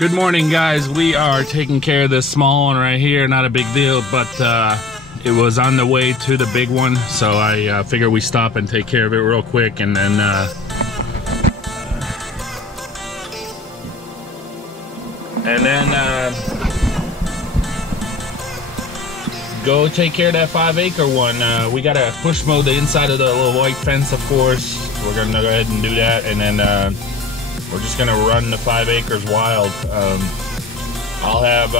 Good morning, guys. We are taking care of this small one right here. Not a big deal, but it was on the way to the big one, so I figured we stop and take care of it real quick, and then go take care of that 5-acre one. We gotta push mow the inside of the little white fence, of course. We're gonna go ahead and do that, and then we're just gonna run the 5 acres wild. I'll have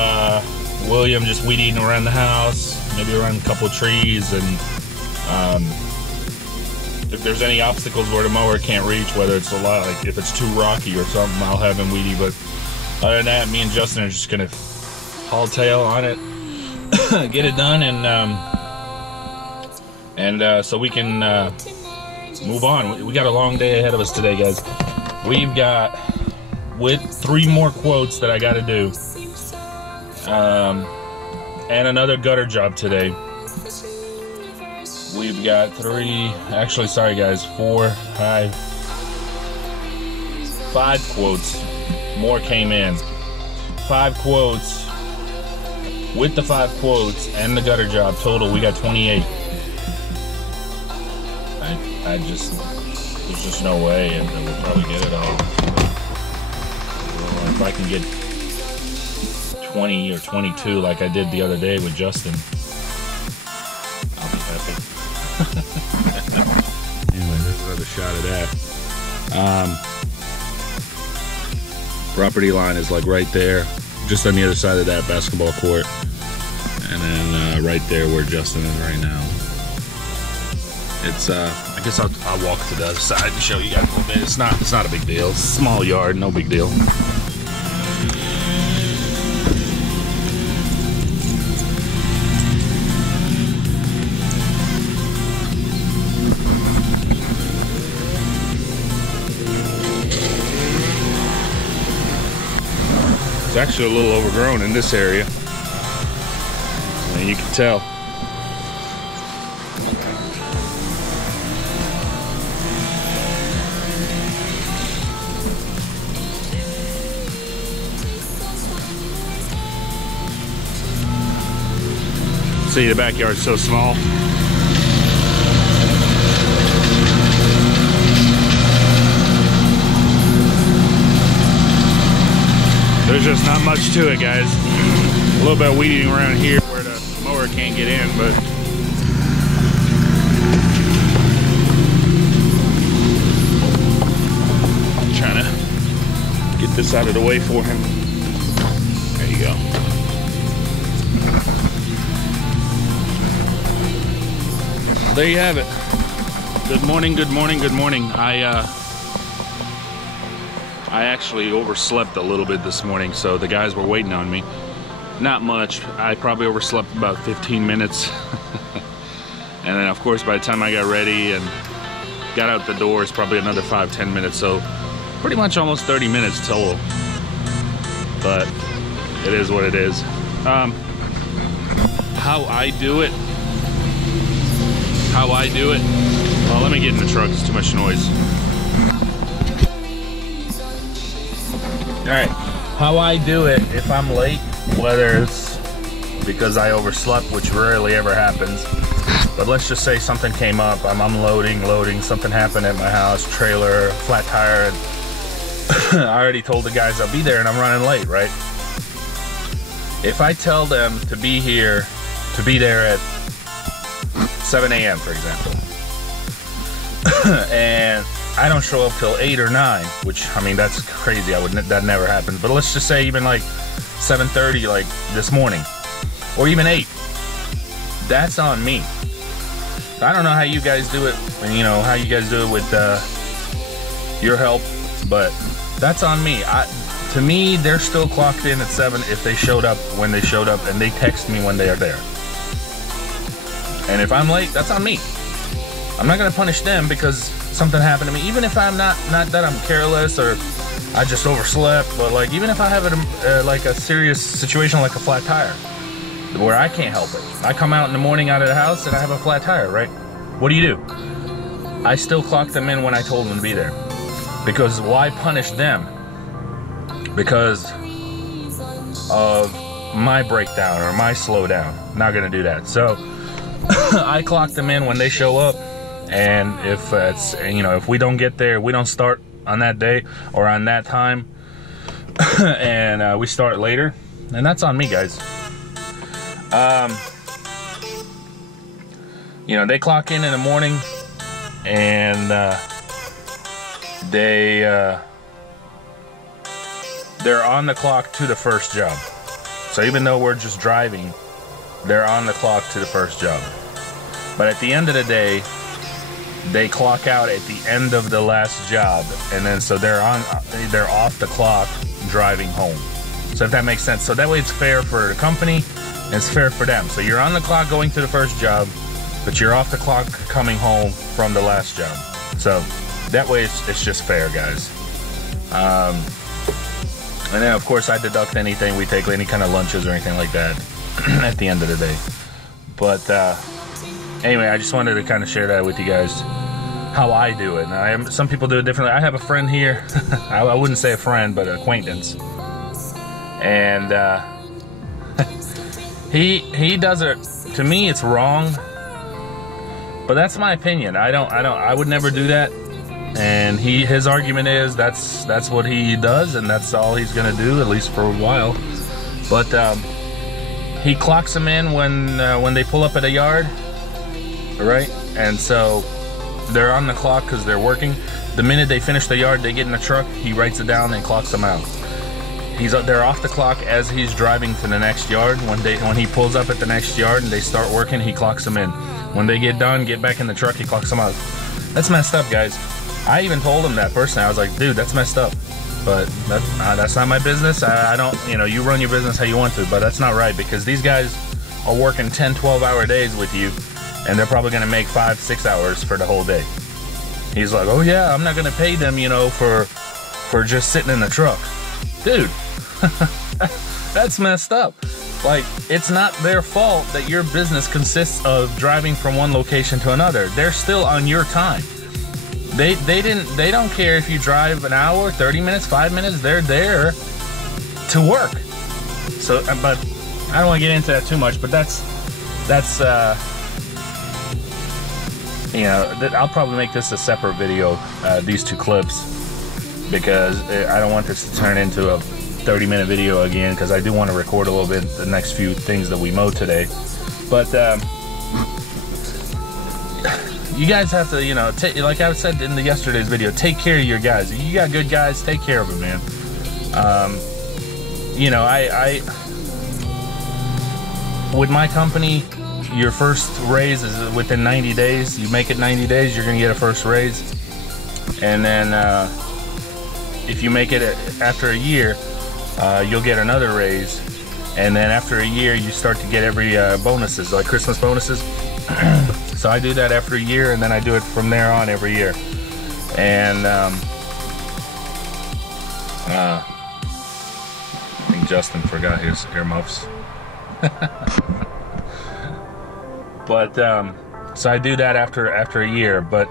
William just weed eating around the house, maybe around a couple of trees, and if there's any obstacles where the mower can't reach, whether it's a lot, like if it's too rocky or something, I'll have him weedy. But other than that, me and Justin are just gonna haul tail on it, get it done, and so we can move on. We got a long day ahead of us today, guys. We've got with 3 more quotes that I got to do, and another gutter job today. We've got 5 quotes more came in. 5 quotes. With the 5 quotes and the gutter job total, we got 28. There's just no way, and we'll probably get it all. If I can get 20 or 22 like I did the other day with Justin, I'll be happy. Anyway, there's another shot of that. Property line is like right there, just on the other side of that basketball court, and then right there where Justin is right now. It's I guess I'll walk to the other side and show you guys a little bit. It's not a big deal. It's a small yard, no big deal. It's actually a little overgrown in this area, and you can tell. See, the backyard's so small. There's just not much to it, guys. A little bit of weeding around here where the mower can't get in, but I'm trying to get this out of the way for him. There you go. There you have it. Good morning, good morning, good morning. I actually overslept a little bit this morning, so the guys were waiting on me. Not much. I probably overslept about 15 minutes. And then, of course, by the time I got ready and got out the door, it's probably another 5-10 minutes. So pretty much almost 30 minutes total. But it is what it is. How I do it. Well, let me get in the truck. It's too much noise. Alright, how I do it if I'm late, whether it's because I overslept, which rarely ever happens, but let's just say something came up, I'm unloading, loading, something happened at my house, trailer, flat tire, and I already told the guys I'll be there and I'm running late, right? If I tell them to be here, to be there at 7 a.m. for example, and I don't show up till 8 or 9, which, I mean, that's crazy. That never happens. But let's just say even like 7:30, like this morning, or even 8. That's on me. I don't know how you guys do it, and you know how you guys do it with your help, but that's on me. To me, they're still clocked in at 7 if they showed up when they showed up, and they text me when they are there. And if I'm late, that's on me. I'm not gonna punish them because something happened to me, even if I'm not that I'm careless or I just overslept, but like even if I have like a serious situation like a flat tire where I can't help it. I come out in the morning out of the house and I have a flat tire, right? What do? I still clock them in when I told them to be there. Because why punish them? Because of my breakdown or my slowdown. Not gonna do that. So I clock them in when they show up, and if it's, you know, if we don't get there, we don't start on that day or on that time, and we start later, and that's on me, guys. You know, they clock in the morning, and they're on the clock to the first job. So even though we're just driving, they're on the clock to the first job. But at the end of the day, they clock out at the end of the last job, and then so they're off the clock driving home. So if that makes sense. So that way it's fair for the company and it's fair for them. So you're on the clock going to the first job, but you're off the clock coming home from the last job. So that way it's just fair, guys. And then of course I deduct anything we take, any kind of lunches or anything like that at the end of the day. But anyway, I just wanted to kind of share that with you guys, how I do it. Now, some people do it differently. I have a friend here. I wouldn't say a friend, but an acquaintance. And he does it. To me, it's wrong. But that's my opinion. I would never do that. And his argument is that's what he does, and that's all he's gonna do, at least for a while. But he clocks them in when they pull up at a yard, right? And so they're on the clock because they're working. The minute they finish the yard, they get in the truck. He writes it down and clocks them out. They're off the clock as he's driving to the next yard. When he pulls up at the next yard and they start working, he clocks them in. When they get done, get back in the truck, he clocks them out. That's messed up, guys. I even told him that personally. I was like, dude, that's messed up. But that's not my business. I don't, you know, you run your business how you want to, but that's not right, because these guys are working 10, 12-hour days with you, and they're probably going to make 5, 6 hours for the whole day. He's like, oh yeah, I'm not going to pay them, you know, for just sitting in the truck. Dude, that's messed up. Like, it's not their fault that your business consists of driving from one location to another. They're still on your time. They don't care if you drive an hour, 30 minutes, 5 minutes. They're there to work. So, but I don't want to get into that too much. But that's you know, I'll probably make this a separate video, these two clips, because I don't want this to turn into a 30-minute video again, because I do want to record a little bit the next few things that we mowed today. But you guys have to, you know, like I said in yesterday's video, take care of your guys. You got good guys, take care of them, man. You know, I with my company, your first raise is within 90 days. You make it 90 days, you're gonna get a first raise. And then if you make it after a year, you'll get another raise. And then after a year, you start to get every bonuses, like Christmas bonuses. So I do that after a year, and then I do it from there on every year. And I think Justin forgot his earmuffs. But so I do that after a year. But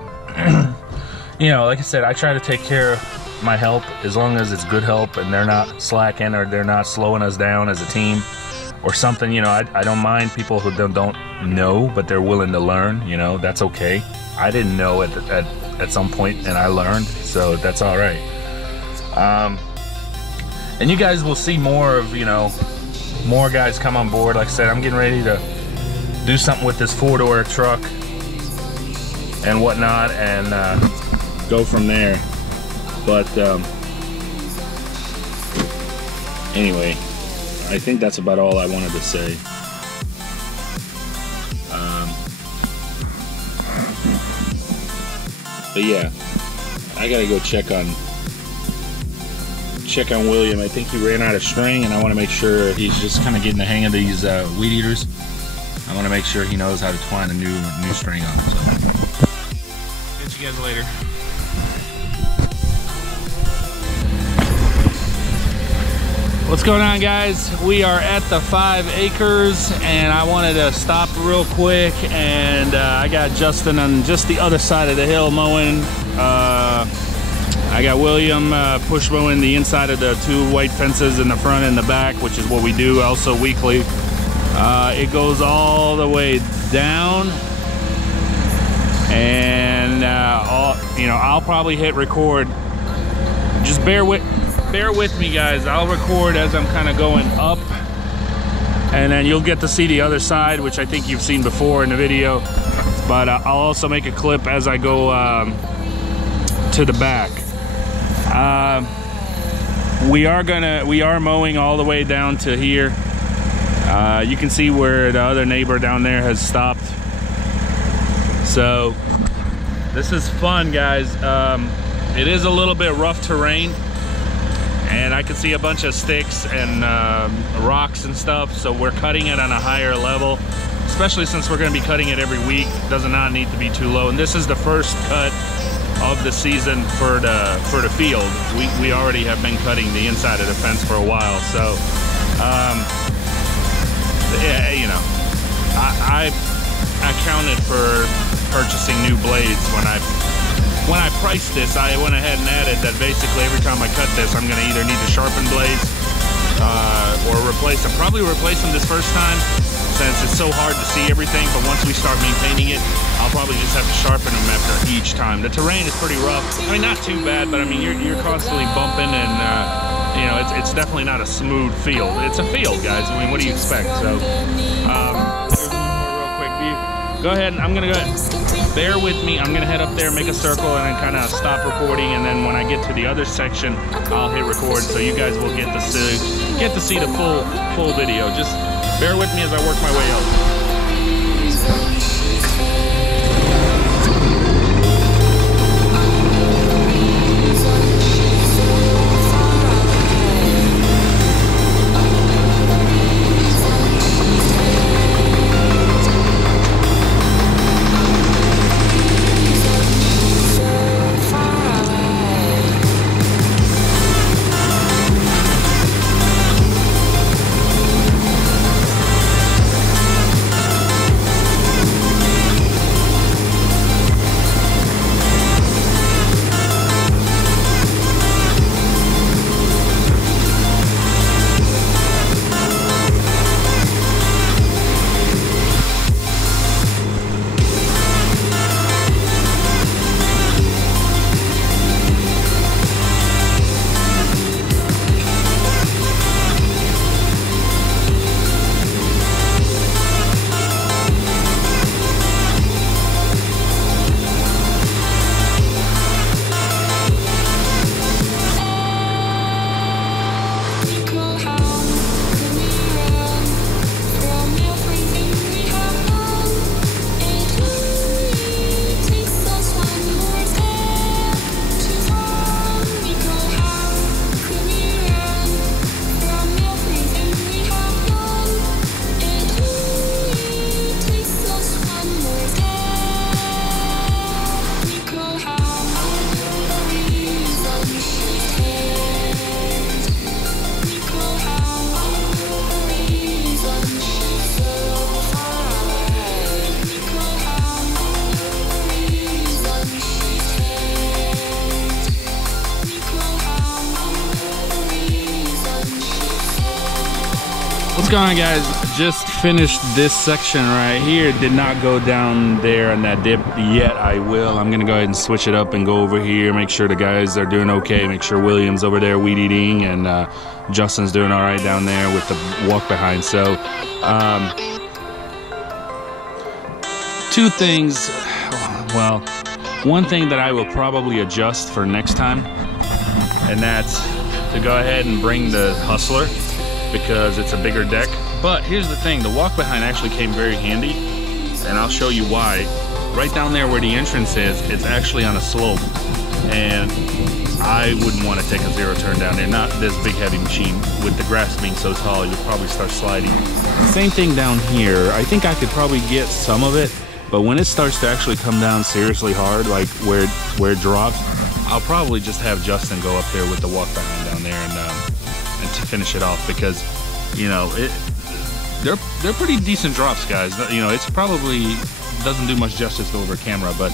you know, like I said, I try to take care of my help as long as it's good help and they're not slacking or they're not slowing us down as a team or something. You know, I don't mind people who don't know, but they're willing to learn. You know, that's okay. I didn't know at some point, and I learned, so that's all right. And you guys will see more of, you know, more guys come on board. Like I said, I'm getting ready to do something with this 4-door truck and whatnot, and go from there. But anyway, I think that's about all I wanted to say. But yeah, I gotta go check on William. I think he ran out of string, and I want to make sure he's just kind of getting the hang of these weed eaters. I want to make sure he knows how to twine a new string on. So, catch you guys later. What's going on, guys? We are at the 5 acres, and I wanted to stop real quick, and I got Justin on just the other side of the hill mowing. I got William push mowing the inside of the 2 white fences in the front and the back, which is what we do also weekly. It goes all the way down, and I'll probably hit record. Just bear with me, guys. I'll record as I'm kind of going up, and then you'll get to see the other side, which I think you've seen before in the video. But I'll also make a clip as I go to the back. We are mowing all the way down to here. You can see where the other neighbor down there has stopped. So this is fun, guys. It is a little bit rough terrain, and I can see a bunch of sticks and rocks and stuff, so we're cutting it on a higher level, especially since we're going to be cutting it every week. It does not need to be too low, and this is the first cut of the season for the field. We already have been cutting the inside of the fence for a while, so yeah, you know, I accounted for purchasing new blades when I priced this. I went ahead and added that basically every time I cut this, I'm gonna either need to sharpen blades or replace them. Probably replace them this first time, since it's so hard to see everything, but once we start maintaining it, I'll probably just have to sharpen them after each time. The terrain is pretty rough. I mean, not too bad, but I mean, you're constantly bumping, and you know, it's definitely not a smooth field. It's a field, guys. I mean, what do you expect? So, here's one more real quick view. Go ahead, I'm gonna go ahead. Bear with me. I'm gonna head up there, make a circle, and then kind of stop recording, and then when I get to the other section, I'll hit record, so you guys will get to see the full video. Just bear with me as I work my way up. What's going on, guys? Just finished this section right here. Did not go down there on that dip yet. I will. I'm gonna go ahead and switch it up and go over here, make sure the guys are doing okay, make sure William's over there weed eating, and Justin's doing all right down there with the walk behind. So two things. Well, one thing that I will probably adjust for next time, and that's to go ahead and bring the Hustler, because it's a bigger deck. But here's the thing, the walk behind actually came very handy, and I'll show you why. Right down there where the entrance is, it's actually on a slope, and I wouldn't want to take a zero turn down there. Not this big heavy machine. With the grass being so tall, you'll probably start sliding. Same thing down here. I think I could probably get some of it, but when it starts to actually come down seriously hard, like where it drops, I'll probably just have Justin go up there with the walk behind down there and to finish it off, because you know they're pretty decent drops, guys. You know, it's probably doesn't do much justice over camera, but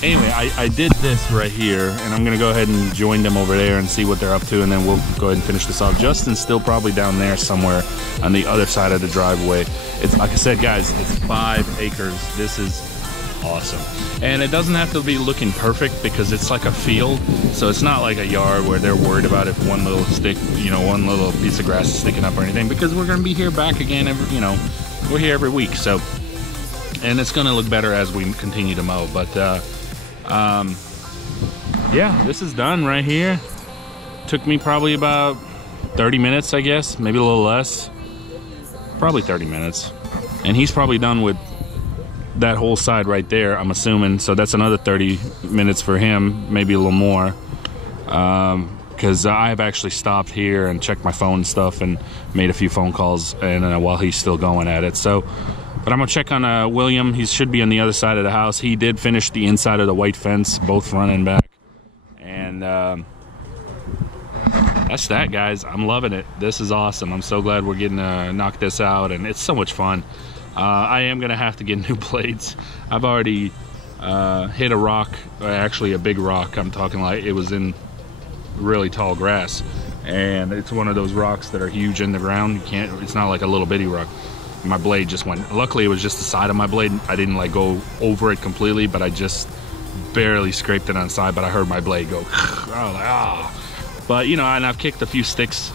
Anyway, I did this right here, and I'm gonna go ahead and join them over there and see what they're up to, and then we'll go ahead and finish this off. Justin's still probably down there somewhere on the other side of the driveway. It's like I said, guys, it's 5 acres. This is awesome. And it doesn't have to be looking perfect because it's like a field, so it's not like a yard where they're worried about if one little stick, you know, one little piece of grass is sticking up or anything, because we're gonna be here back again every, you know, we're here every week, so, and it's gonna look better as we continue to mow. But yeah, this is done right here. Took me probably about 30 minutes, I guess, maybe a little less, probably 30 minutes. And he's probably done with that whole side right there, I'm assuming. So that's another 30 minutes for him, maybe a little more, because I've actually stopped here and checked my phone and stuff and made a few phone calls, and while he's still going at it. So, but I'm gonna check on William. He should be on the other side of the house. He did finish the inside of the white fence, both front and back. And that's that, guys. I'm loving it. This is awesome. I'm so glad we're getting to knock this out, and it's so much fun. I am gonna have to get new blades. I've already hit a rock, actually a big rock. I'm talking like it was in really tall grass, and it's one of those rocks that are huge in the ground. You can't, it's not like a little bitty rock. My blade just went, luckily it was just the side of my blade. I didn't like go over it completely, but I just barely scraped it on the side, but I heard my blade go. I was like, ah. But you know, and I've kicked a few sticks.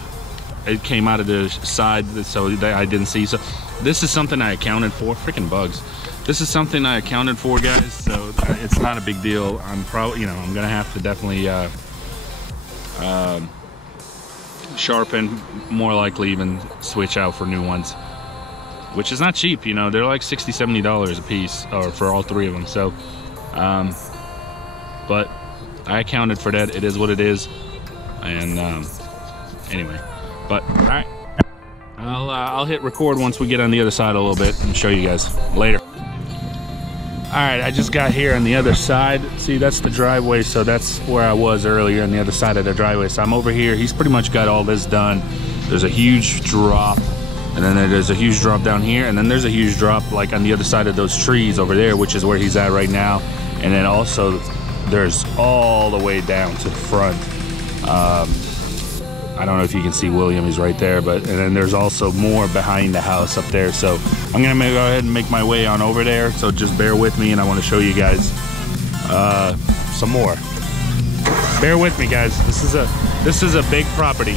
It came out of the side, so I didn't see. So this is something I accounted for. Freaking bugs. This is something I accounted for, guys. So it's not a big deal. I'm probably, you know, I'm gonna have to definitely sharpen, more likely even switch out for new ones, which is not cheap. You know, they're like $60–70 a piece, or for all 3 of them. So, but I accounted for that. It is what it is. And anyway, but all right, I'll hit record once we get on the other side a little bit and show you guys later. All right, I just got here on the other side. See, that's the driveway, so that's where I was earlier, on the other side of the driveway. So I'm over here. He's pretty much got all this done. There's a huge drop, and then there's a huge drop down here, and then there's a huge drop like on the other side of those trees over there, which is where he's at right now. And then also there's all the way down to the front. I don't know if you can see William, he's right there, but, and then there's also more behind the house up there. So I'm gonna go ahead and make my way on over there, so just bear with me, and I want to show you guys some more. Bear with me, guys. This is a big property,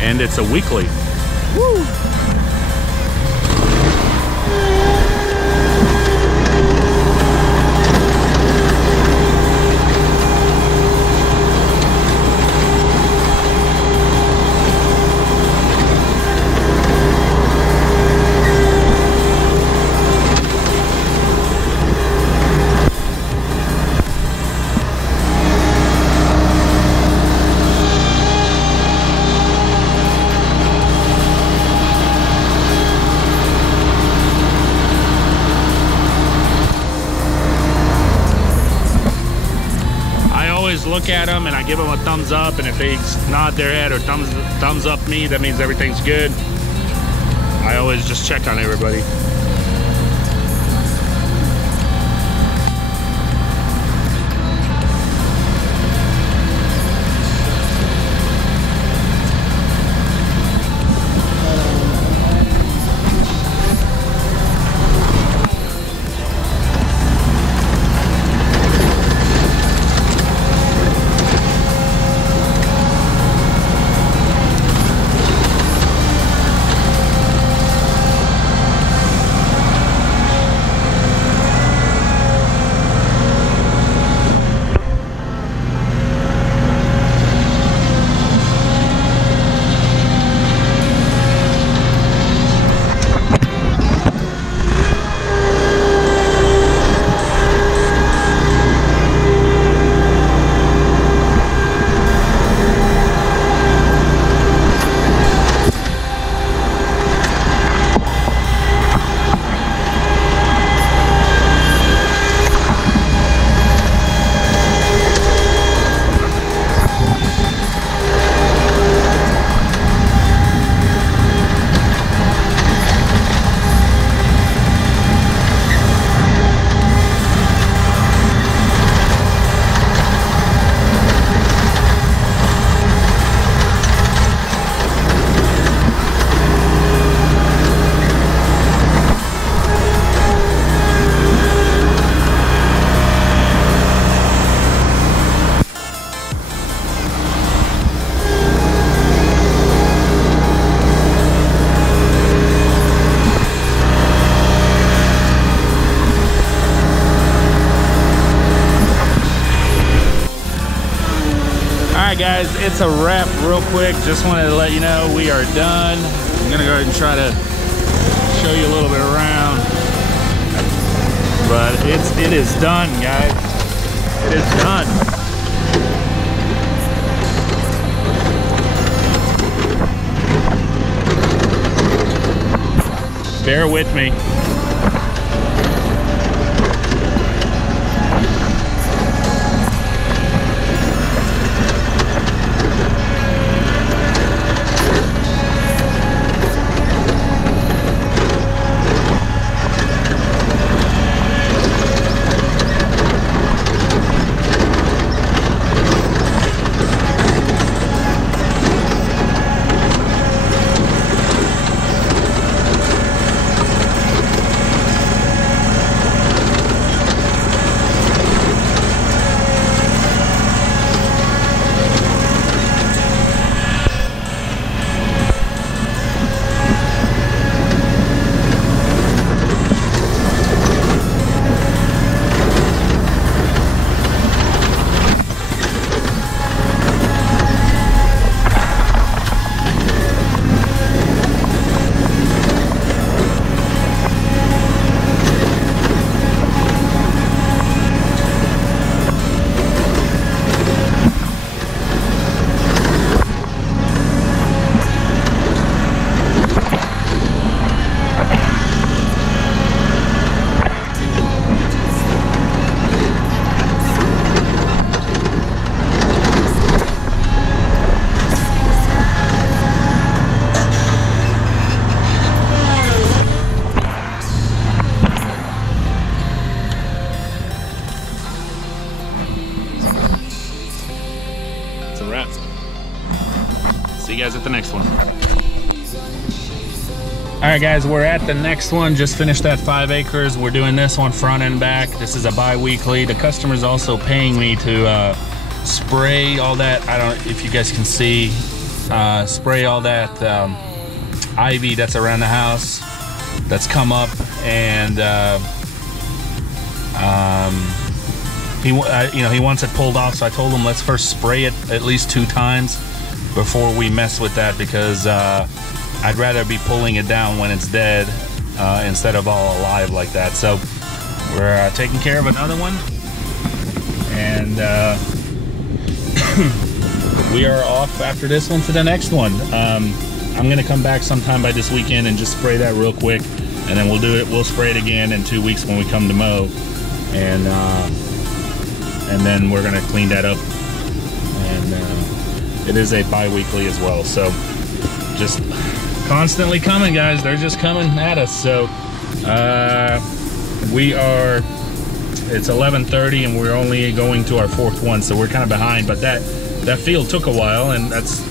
and it's a weekly. Woo! Look at them and I give them a thumbs up, and if they nod their head or thumbs up me, that means everything's good. I always just check on everybody. Alright guys, it's a wrap real quick. Just wanted to let you know we are done. I'm gonna go ahead and try to show you a little bit around. But it is done, guys. It is done. Bear with me. See you guys at the next one. Alright guys, we're at the next one. Just finished that 5 acres. We're doing this one front and back. This is a bi-weekly. The customer's also paying me to spray all that, I don't know if you guys can see, spray all that ivy that's around the house that's come up, and he wants it pulled off, so I told him let's first spray it at least 2 times before we mess with that, because I'd rather be pulling it down when it's dead instead of all alive like that. So we're taking care of another one, and we are off after this one to the next one. I'm gonna come back sometime by this weekend and just spray that real quick, and then we'll spray it again in 2 weeks when we come to mow, and then we're gonna clean that up. And it is a bi-weekly as well, so just constantly coming, guys. They're just coming at us. So it's 11:30 and we're only going to our 4th one, so we're kind of behind, but that field took a while, and that's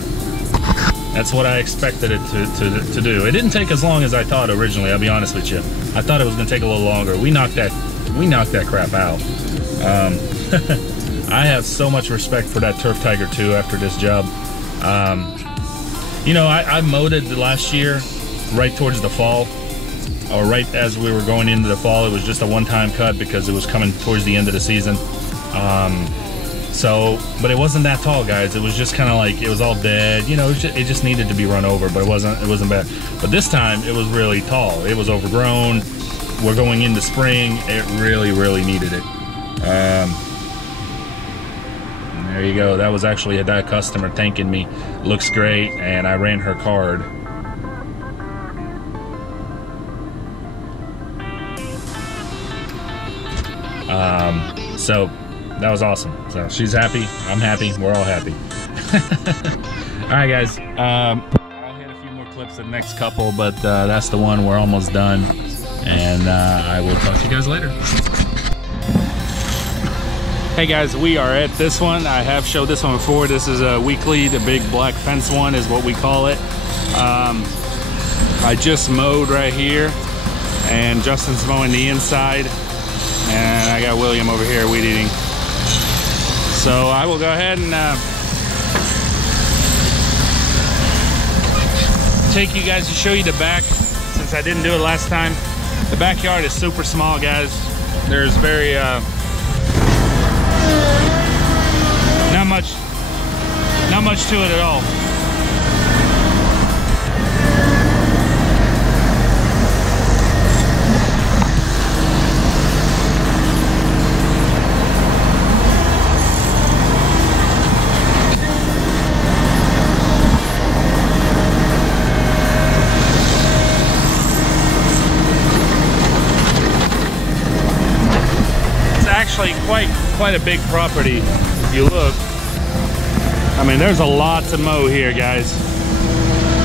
what I expected it to do. It didn't take as long as I thought originally, I'll be honest with you. I thought it was gonna take a little longer. We knocked that crap out. I have so much respect for that Turf Tiger 2 after this job. You know, I mowed it last year right towards the fall, or right as we were going into the fall. It was just a one-time cut because it was coming towards the end of the season. But it wasn't that tall, guys. It was just kind of like, it was all dead. You know, it just needed to be run over, but it wasn't bad. But this time it was really tall. It was overgrown. We're going into spring. It really, really needed it. There you go. That was actually that customer thanking me. Looks great, and I ran her card. So that was awesome. So she's happy, I'm happy, we're all happy. Alright guys, I'll hit a few more clips in the next couple, but that's the one. We're almost done, and I will talk to you guys later. Hey guys, we are at this one. I have showed this one before. This is a weekly. The big black fence one is what we call it. I just mowed right here, and Justin's mowing the inside, and I got William over here weed eating. So I will go ahead and take you guys to show you the back, since I didn't do it last time. The backyard is super small, guys. There's much to it at all. Actually quite a big property if you look. I mean, there's a lot to mow here, guys.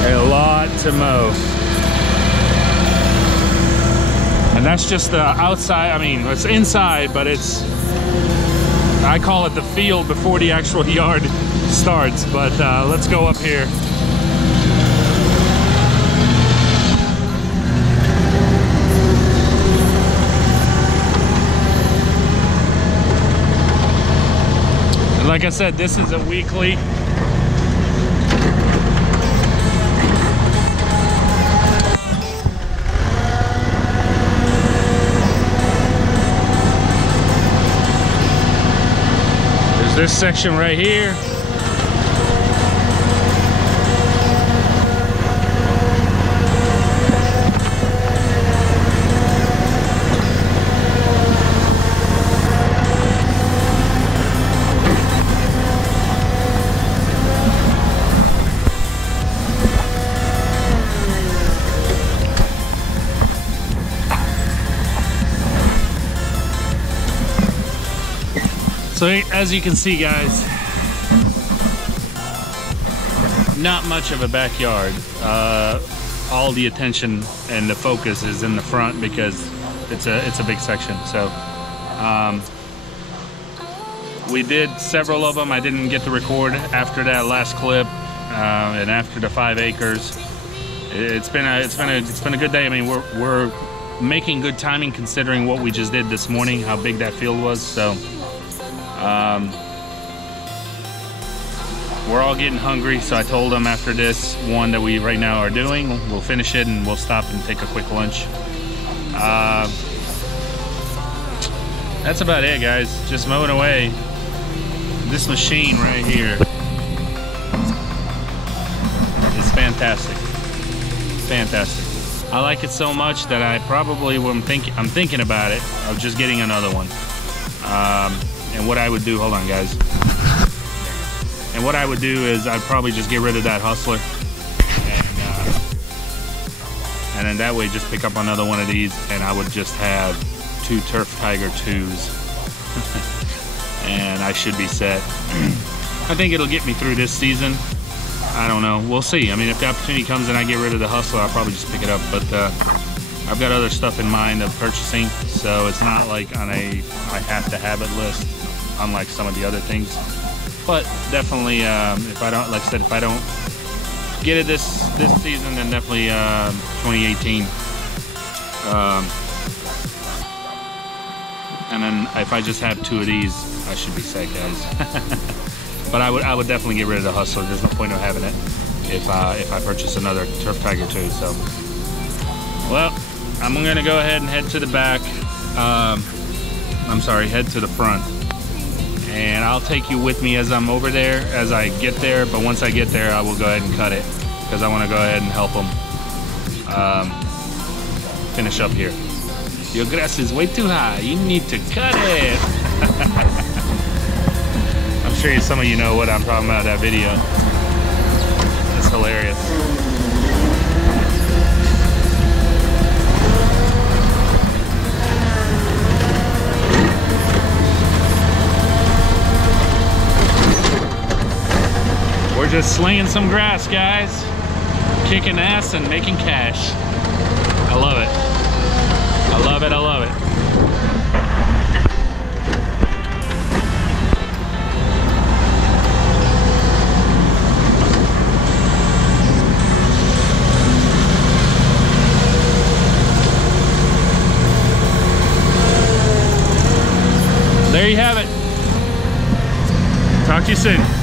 A lot to mow. And that's just the outside. I mean, it's inside, but it's, I call it the field before the actual yard starts. But let's go up here. Like I said, this is a weekly. There's this section right here. So as you can see, guys, not much of a backyard. All the attention and the focus is in the front because it's a big section. So we did several of them. I didn't get to record after that last clip, and after the 5 acres. It's been a good day. I mean, we're making good timing considering what we just did this morning, how big that field was. So. We're all getting hungry, so I told them after this one that we right now are doing, we'll finish it and we'll stop and take a quick lunch. That's about it, guys. Just mowing away. This machine right here is fantastic. Fantastic. I like it so much that I probably, I'm thinking about it of just getting another one. And what I would do, hold on, guys. And what I would do is I'd probably just get rid of that Hustler, and then that way just pick up another one of these, and I would just have 2 Turf Tiger 2s, and I should be set. I think it'll get me through this season. I don't know, we'll see. I mean, if the opportunity comes and I get rid of the Hustler, I'll probably just pick it up, but I've got other stuff in mind of purchasing, so it's not like on a I have to have it list, unlike some of the other things. But definitely, if I don't, like I said, if I don't get it this season, then definitely 2018. And then if I just have 2 of these, I should be set, guys. But I would definitely get rid of the Hustler. There's no point of having it if I purchase another Turf Tiger 2. So, well, I'm gonna go ahead and head to the back. I'm sorry, head to the front. And I'll take you with me as I'm over there, as I get there. But once I get there, I will go ahead and cut it because I want to go ahead and help them finish up here. Your grass is way too high. You need to cut it. I'm sure some of you know what I'm talking about, that video. It's hilarious. We're just slinging some grass, guys. Kicking ass and making cash. I love it. I love it, I love it. There you have it. Talk to you soon.